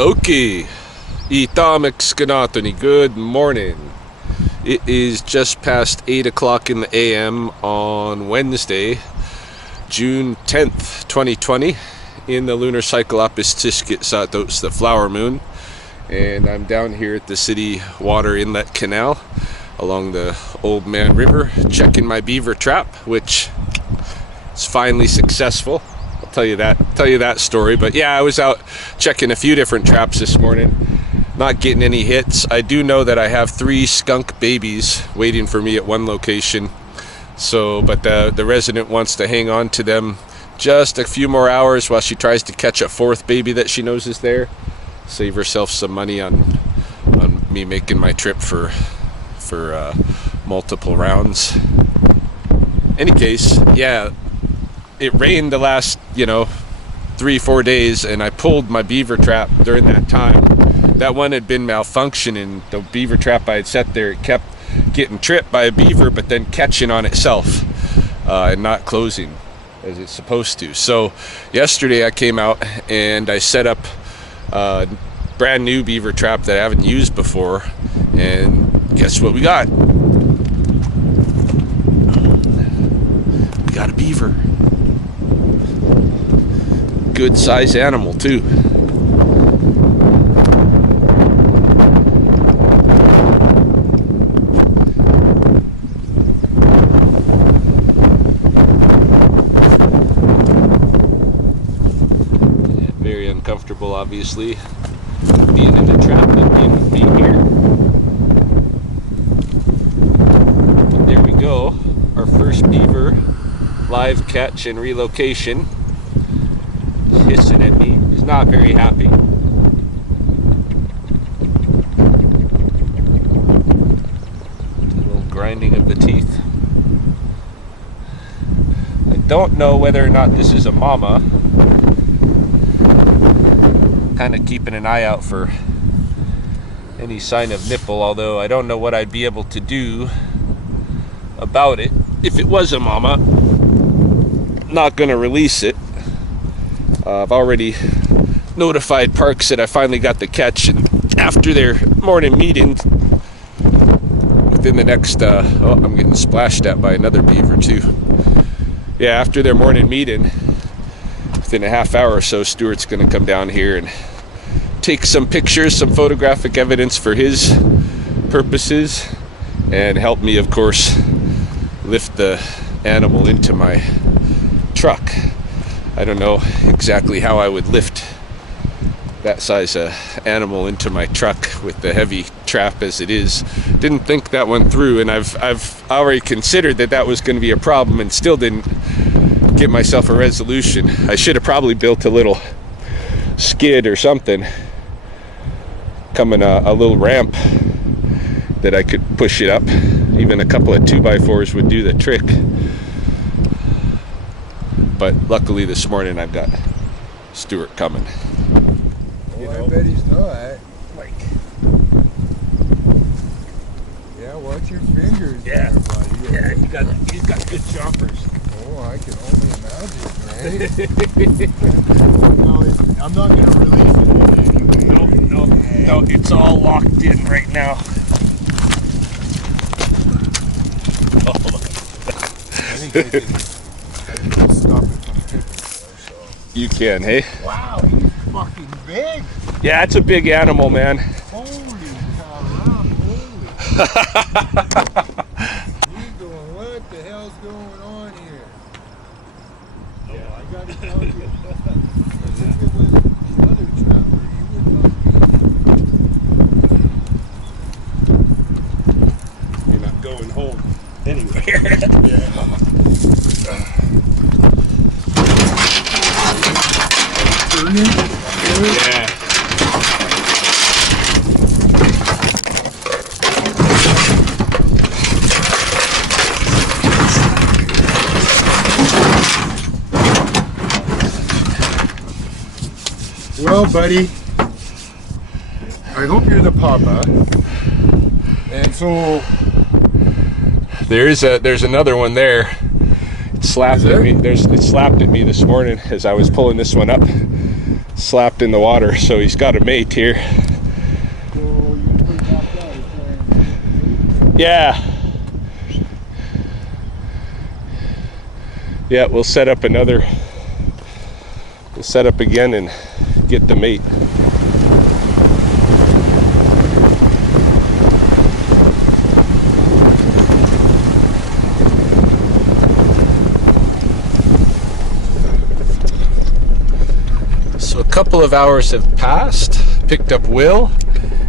Okay, Itamexkanatoni, good morning. It is just past 8 o'clock in the AM on Wednesday, June 10th, 2020, in the lunar cycle Apistiskit Satos, the flower moon. And I'm down here at the city water inlet canal along the Old Man River, checking my beaver trap, which is finally successful. I'll tell you that story. But yeah, I was out checking a few different traps this morning, not getting any hits. I do know that I have 3 skunk babies waiting for me at one location. So, but the resident wants to hang on to them just a few more hours while she tries to catch a 4th baby that she knows is there. Save herself some money on me making my trip for multiple rounds. Any case, yeah, it rained the last 3-4 days, and I pulled my beaver trap during that time. That one had been malfunctioning. The beaver trap I had set there, it kept getting tripped by a beaver, but then catching on itself and not closing as it's supposed to. So yesterday I came out and I set up a brand new beaver trap that I haven't used before, and guess what we got? We got a beaver. Good size animal too. Yeah, very uncomfortable, obviously, being in the trap and being with me here. But there we go, our first beaver live catch and relocation. Hissing at me. He's not very happy. A little grinding of the teeth. I don't know whether or not this is a mama. Kind of keeping an eye out for any sign of nipple, although I don't know what I'd be able to do about it. If it was a mama, not gonna release it. I've already notified Parks that I finally got the catch, and after their morning meeting, within the next, oh, I'm getting splashed at by another beaver too. Yeah, after their morning meeting, within a half hour or so, Stuart's gonna come down here and take some pictures, some photographic evidence for his purposes, and help me, of course, lift the animal into my truck. I don't know exactly how I would lift that size animal into my truck with the heavy trap as it is. Didn't think that one through, and I've already considered that was going to be a problem, and still didn't give myself a resolution. I should have probably built a little skid or something, coming a little ramp that I could push it up. Even a couple of 2x4s would do the trick. But luckily this morning I've got Stuart coming. I bet he's not. Like, yeah, watch your fingers. Yeah, there, buddy. yeah, he's got good jumpers. Oh, I can only imagine, right? No, I'm not going to release it anyway. No, it's all locked in right now. Oh, look. I think I can stop it from tipping there, so. You can, hey? Wow, he's fucking big. Yeah, it's a big animal, man. Holy cow, holy. He's going, what the hell's going on here? Yeah, I gotta tell you. If it was the other trapper, you would not be. You're not going home anywhere. Yeah. Yeah. Well, buddy, I hope you're the papa. And so there's another one there. It slapped at me. It slapped at me this morning as I was pulling this one up. slapped in the water, so he's got a mate here. So you put that down. Yeah. Yeah, we'll set up another. We'll set up again and get the mate. So a couple of hours have passed. Picked up Will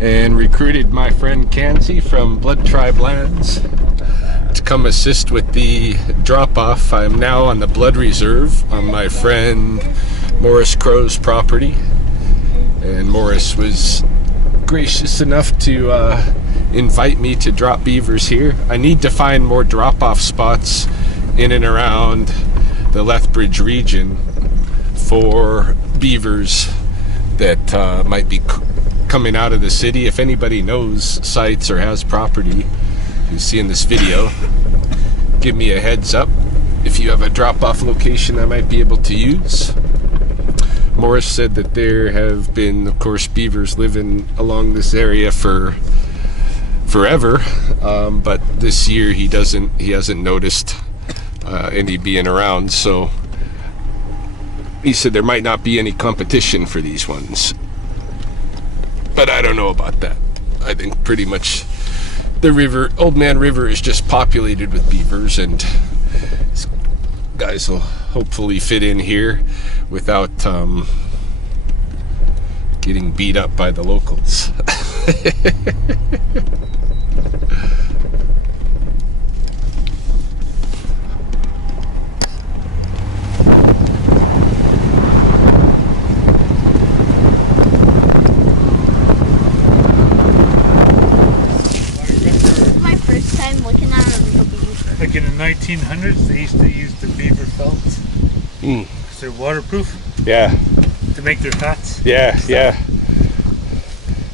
and recruited my friend Kansi from Blood Tribe Lands to come assist with the drop-off. I'm now on the Blood Reserve on my friend Morris Crow's property, and Morris was gracious enough to invite me to drop beavers here. I need to find more drop-off spots in and around the Lethbridge region for beavers that might be coming out of the city. If anybody knows sites or has property who's seeing this video, give me a heads up if you have a drop-off location I might be able to use. Morris said that there have been, of course, beavers living along this area for forever, but this year he hasn't noticed any being around, so he said there might not be any competition for these ones, but I don't know about that. I think pretty much the river, Old Man River, is just populated with beavers, and these guys will hopefully fit in here without getting beat up by the locals. Like in the 1900s, they used to use the beaver felt because they're waterproof. Yeah. To make their hats. Yeah, yeah.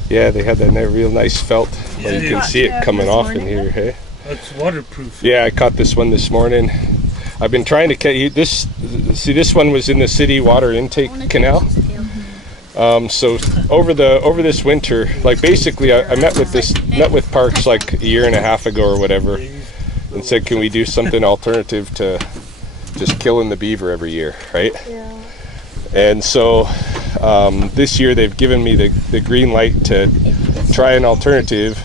Yeah, they had that real nice felt. Yeah, well, you can see it coming off in here, hey? It's waterproof. Yeah, I caught this one this morning. I've been trying to catch this. See, this one was in the city water intake canal. So over this winter, like basically, I met with Parks like a year and a half ago or whatever, and said, can we do something alternative to just killing the beaver every year, right? Yeah. And so this year they've given me the green light to try an alternative,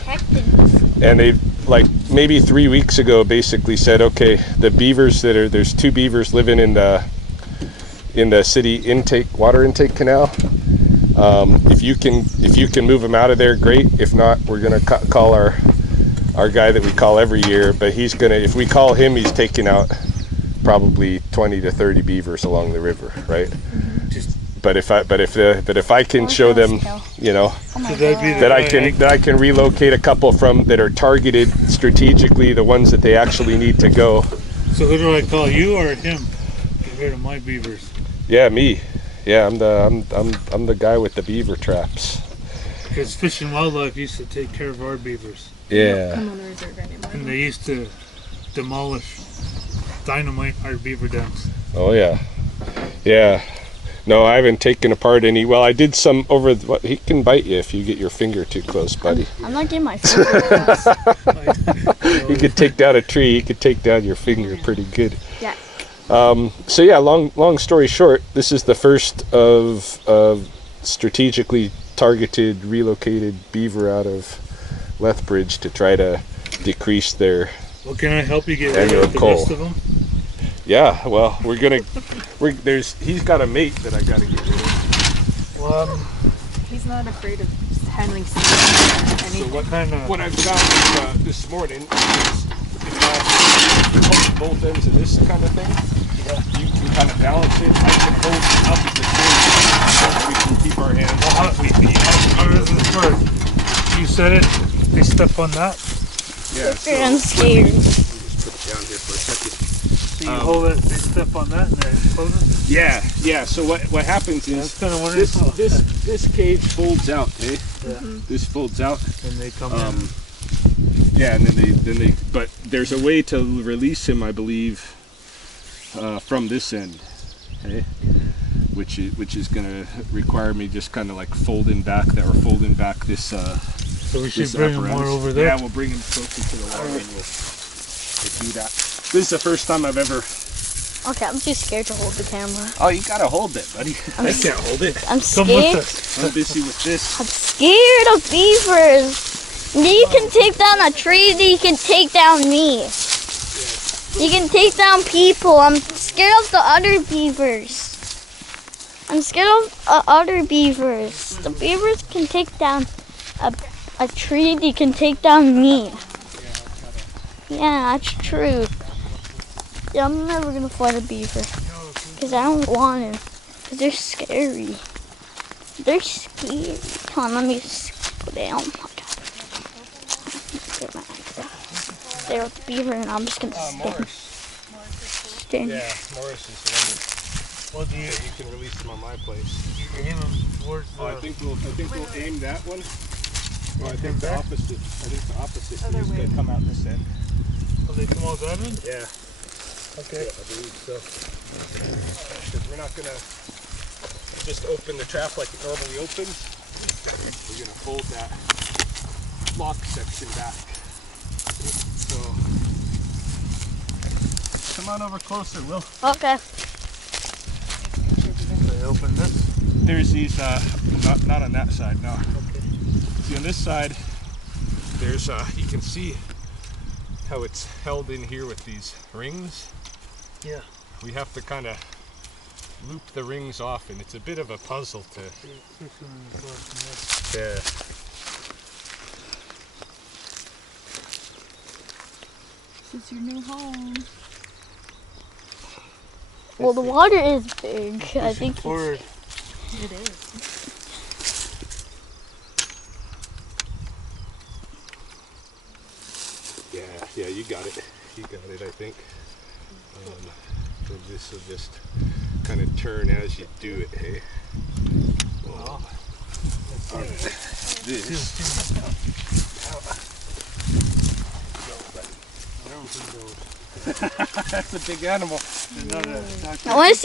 and they, like maybe 3 weeks ago, basically said, okay, the beavers there's 2 beavers living in the city water intake canal. If you can move them out of there, great. If not, we're gonna call our guy that we call every year, but if we call him, he's taking out probably 20 to 30 beavers along the river, right? But if I can show them, you know, that I can relocate a couple from that are targeted strategically, the ones that they actually need to go. So who do I call, you or him? Get rid of my beavers. Yeah, me. Yeah, I'm the guy with the beaver traps. Because Fish and Wildlife used to take care of our beavers. Yeah. Come on the reserve anymore. And they used to dynamite our beaver dams. Oh yeah. Yeah. No, I haven't taken apart any. Well, I did some over. He can bite you if you get your finger too close, buddy. I'm not getting my finger close. You could take down a tree. You could take down your finger pretty good. Yeah. So yeah, long story short, this is the first of strategically targeted relocated beaver out of Lethbridge to try to decrease their Well, can I help you get rid of the cull. rest of them? Yeah, well, he's got a mate that I gotta get rid of. Well, He's not afraid of handling anything. so what I've found this morning is if I hold both ends of this kind of thing, you can kind of balance it. I can hold it up at the same time. We can keep our hands how does this work? You said it, they step on that, Yeah, I'm scared. Let me just put it down here for a second. so you hold it, they step on that and then close it? Yeah. So what happens is That's kind of what it is. this cage folds out, eh? Yeah. This folds out. And they come in. Yeah, and then they. But there's a way to release him, I believe, from this end. Okay. which is going to require me just kind of like folding back this. So we should this bring them more apparatus. over there. Yeah, we'll bring them closer to the water and we'll do that. This is the first time I've ever. Okay, I'm too scared to hold the camera. Oh, you gotta hold it, buddy. I can't hold it. I'm Come with scared. us. I'm busy with this. I'm scared of beavers. You can take down a tree, you can take down me. You can take down people. I'm scared of the other beavers. I'm scared of other beavers. The beavers can take down a tree, they can take down me. Yeah, that's true. Yeah, I'm never gonna fight a beaver. Because I don't want to. Because they're scary. They're scary. Come on, let me just go down. They're a beaver and I'm just gonna stand. Yeah, Morris is the one Well, do you, that you can release them on my place. aim them towards the... Oh, I think we'll aim that one. Well, I think the opposite. I think the opposite is going to come out this end. Oh, they come out that end? Yeah. Okay. Yeah, I believe so. Because we're not going to just open the trap like it normally opens. We're going to fold that lock section back. So, come on over closer, Will. Okay. They open this? There's these, not on that side, no. Okay. See, on this side, there's, you can see how it's held in here with these rings. Yeah. We have to kind of loop the rings off, and it's a bit of a puzzle to. Yeah. This is your new home. Well, the water is big. I think Forward. It is. Yeah, you got it. You got it, I think. So this will just kind of turn as you do it, hey? Wow. This. That's a big animal. I want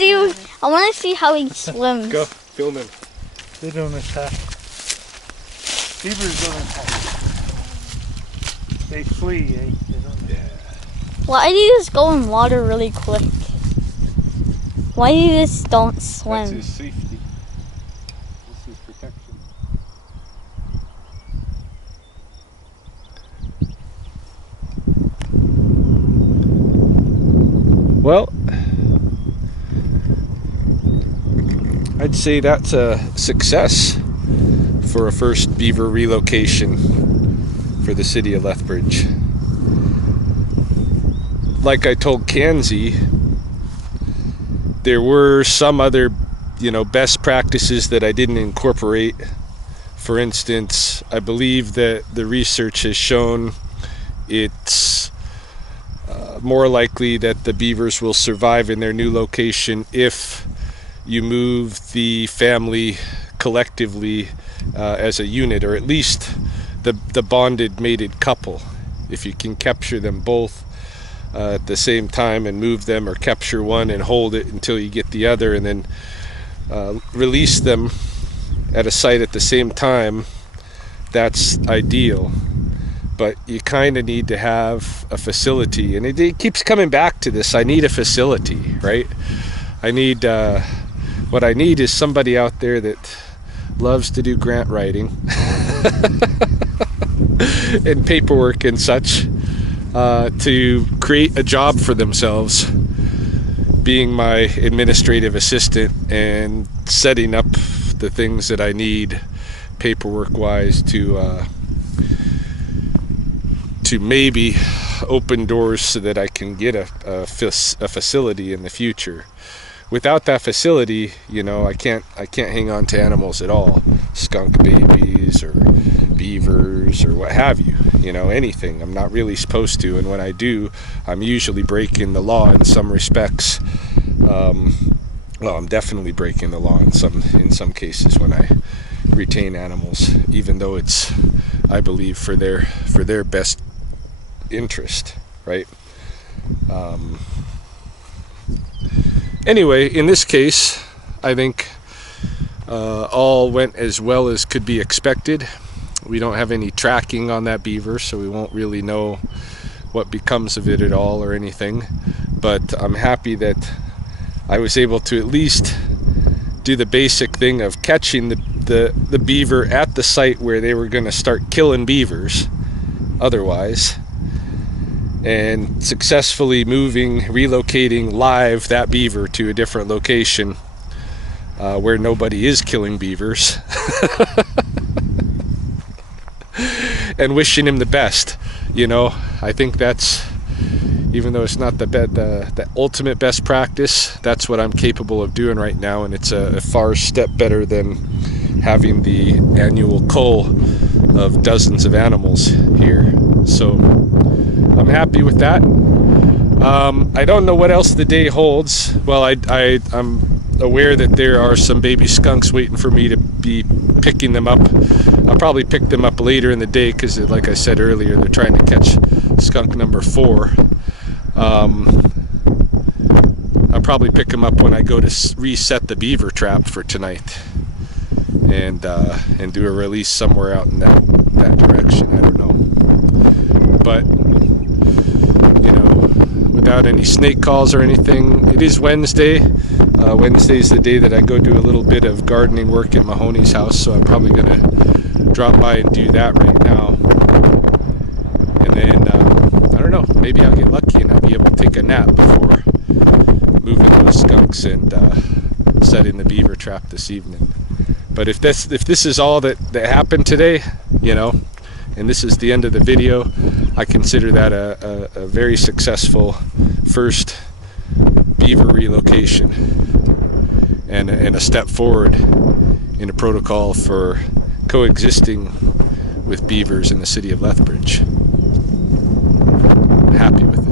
to see how he swims. Go, film him. They don't attack. Beavers don't attack. They flee, eh? They don't Why do you just go in water really quick? Why do you just don't That's swim? his safety. This is protection. Well, I'd say that's a success for a first beaver relocation for the city of Lethbridge. Like I told Kanzi, there were some other, best practices that I didn't incorporate. For instance, I believe that the research has shown it's more likely that the beavers will survive in their new location if you move the family collectively as a unit, or at least the bonded mated couple. If you can capture them both at the same time and move them, or capture one and hold it until you get the other, and then release them at a site at the same time, that's ideal. But you kind of need to have a facility, and it keeps coming back to this. I need a facility, right? What I need is somebody out there that loves to do grant writing and paperwork and such, to create a job for themselves, being my administrative assistant and setting up the things that I need paperwork wise to maybe open doors so that I can get a facility in the future. Without that facility, I can't hang on to animals at all. Skunk babies or beavers or what have you. Anything. I'm not really supposed to, and when I do, I'm usually breaking the law in some respects. I'm definitely breaking the law in some cases when I retain animals, even though it's, I believe, for their best interest, right? Anyway, in this case, I think all went as well as could be expected. We don't have any tracking on that beaver, so we won't really know what becomes of it at all or anything. But I'm happy that I was able to at least do the basic thing of catching the beaver at the site where they were going to start killing beavers otherwise, and successfully relocating live that beaver to a different location where nobody is killing beavers and wishing him the best. You know, I think that's, even though it's not the ultimate best practice, that's what I'm capable of doing right now, and it's a far step better than having the annual cull of dozens of animals here. So I'm happy with that. I don't know what else the day holds. Well, I'm aware that there are some baby skunks waiting for me to be picking them up. I'll probably pick them up later in the day because, like I said earlier, they're trying to catch skunk number 4. I'll probably pick them up when I go to reset the beaver trap for tonight, and do a release somewhere out in that direction. I don't know, but you know, without any snake calls or anything, it is Wednesday. Wednesday's the day that I go do a little bit of gardening work at Mahoney's house, so I'm probably gonna drop by and do that right now. And then I don't know, maybe I'll get lucky and I'll be able to take a nap before moving those skunks and setting the beaver trap this evening. But if this is all that happened today, you know, and this is the end of the video, I consider that a very successful first beaver relocation and a step forward in a protocol for coexisting with beavers in the city of Lethbridge. I'm happy with it.